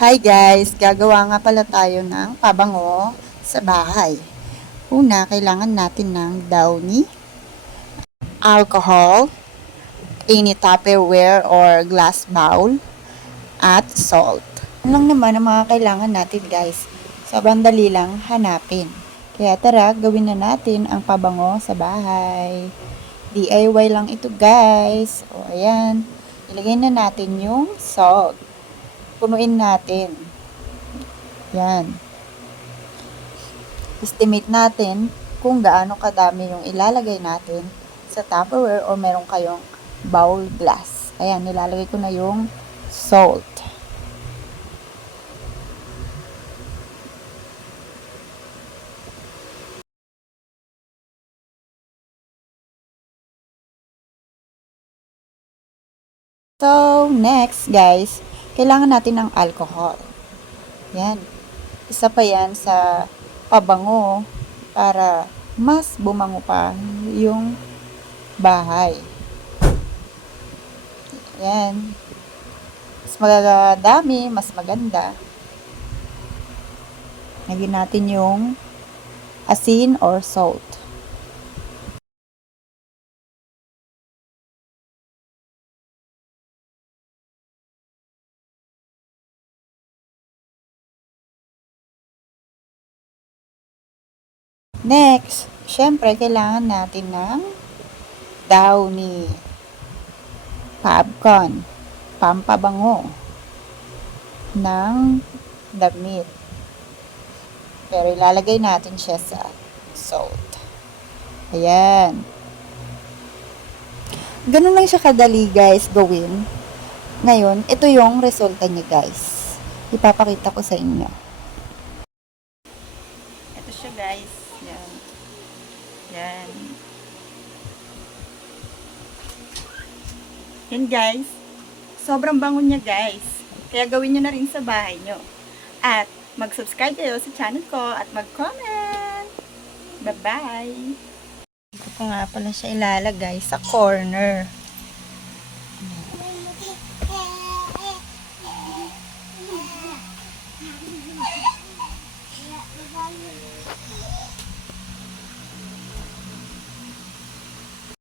Hi guys! Gagawa nga pala tayo ng pabango sa bahay. Una, kailangan natin ng downy, alcohol, any Tupperware or glass bowl, at salt. Yan lang naman ang mga kailangan natin guys. Sobrang dali lang hanapin. Kaya tara, gawin na natin ang pabango sa bahay. DIY lang ito guys. O ayan, ilagay na natin yung salt. Punuin natin. Yan. Estimate natin kung gaano kadami yung ilalagay natin sa Tupperware o meron kayong bowl glass. Ayan, nilalagay ko na yung salt. So, next guys, kailangan natin ng alcohol. Yan. Isa pa yan sa pabango para mas bumango pa yung bahay. Yan. Mas magadami, mas maganda. Lagyan natin yung asin or salt. Next, syempre, kailangan natin ng downy, popcorn, pampabango ng damit. Pero ilalagay natin siya sa salt. Ayan. Ganun lang siya kadali guys gawin. Ngayon, ito yung resulta niya guys. Ipapakita ko sa inyo. Ito siya guys. Yan. Yan. Yan guys. Sobrang bango niya guys. Kaya gawin nyo na rin sa bahay nyo. At mag-subscribe kayo sa channel ko at mag-comment. Bye-bye! Ito ko nga pala siya ilalagay sa corner.